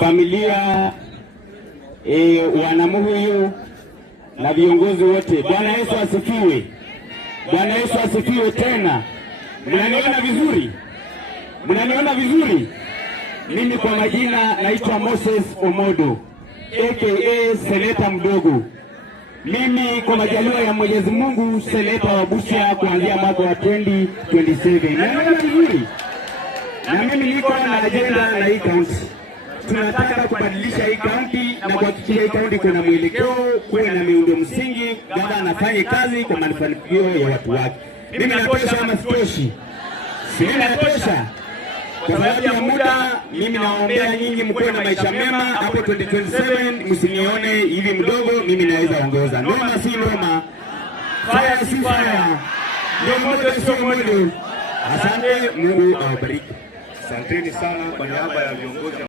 familia wanamuhuyu na viongozi wote. Bwana Yesu asifiwe. Bwana Yesu asifiwe tena. Mnaniona vizuri? Mnaniona vizuri? Mimi kwa majina naitwa Moses Omodo aka Seneta Mdogo. Mimi kwa majaliwa ya Mwenyezi Mungu seneta wa Busia kuanzia mwaka wa 2027. Mnaniona vizuri? Na mimi niko na agenda na hii county. Tunataka kubadilisha hii county na kuhakikisha hii county kuna mwelekeo, kuwe na miundo msingi, gavana anafanye kazi kwa mafanikio ya watu wake. Mimi natosha ama sitoshi? Mimi natosha. Kwa sababu ya muda, mimi nawaombea nyinyi mkuwe na maisha mema. Hapo 2027 msinione hivi mdogo, mimi naweza ongoza. Noma si noma, fire si fire, ndio moto sio moto. Asante, Mungu awabariki. Asanteni sana kwa niaba ya viongozi.